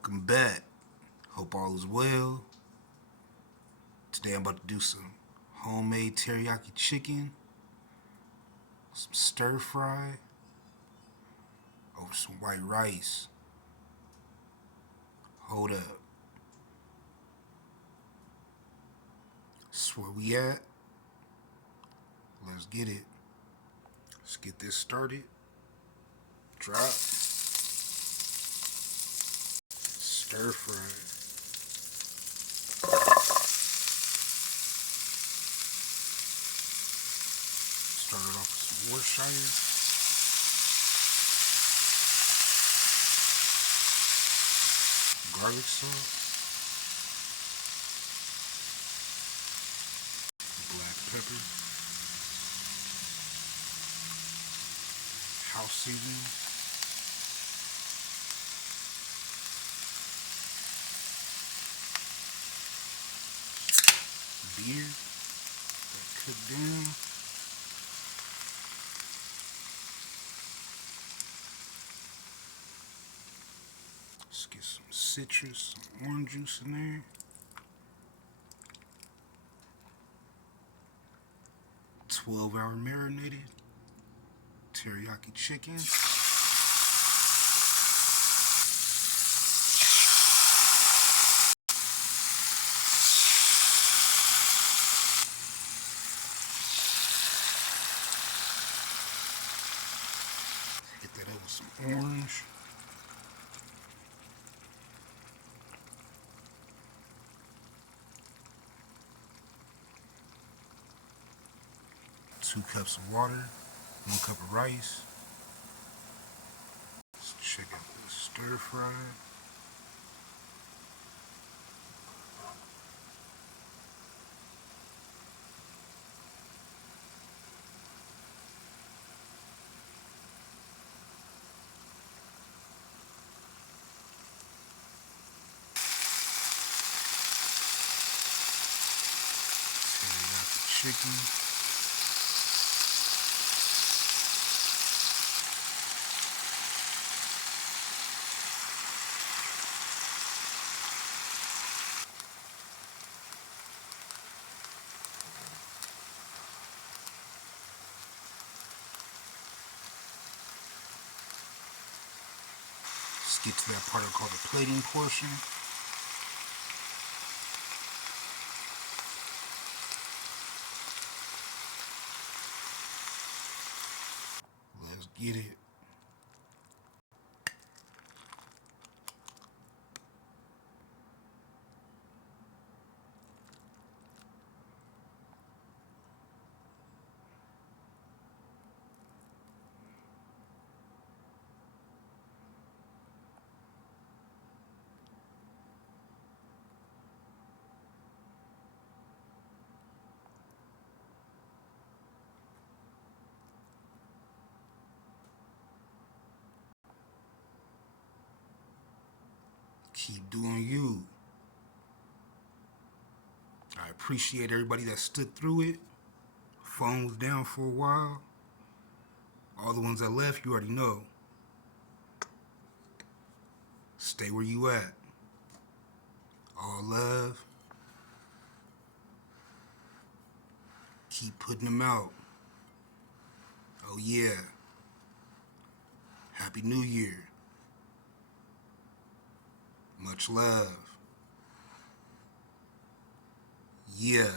Welcome back. Hope all is well. Today I'm about to do some homemade teriyaki chicken, some stir fry over some white rice. Hold up. That's where we at. Let's get it. Let's get this started. Drop. Stir fry. Started off with some Worcestershire. Garlic sauce. Black pepper. House seasoning. Beer. That cooked down. Let's get some citrus, some orange juice in there. 12-hour marinated teriyaki chicken. Get that up with some orange. Two cups of water, 1 cup of rice. This chicken is stir fried. Teriyaki chicken. Let's get to that part called the plating portion. Let's get it. Keep doing you. I appreciate everybody that stood through it. Phone was down for a while. All the ones that left, you already know. Stay where you at. All love. Keep putting them out. Oh yeah. Happy New Year. Much love. Yeah.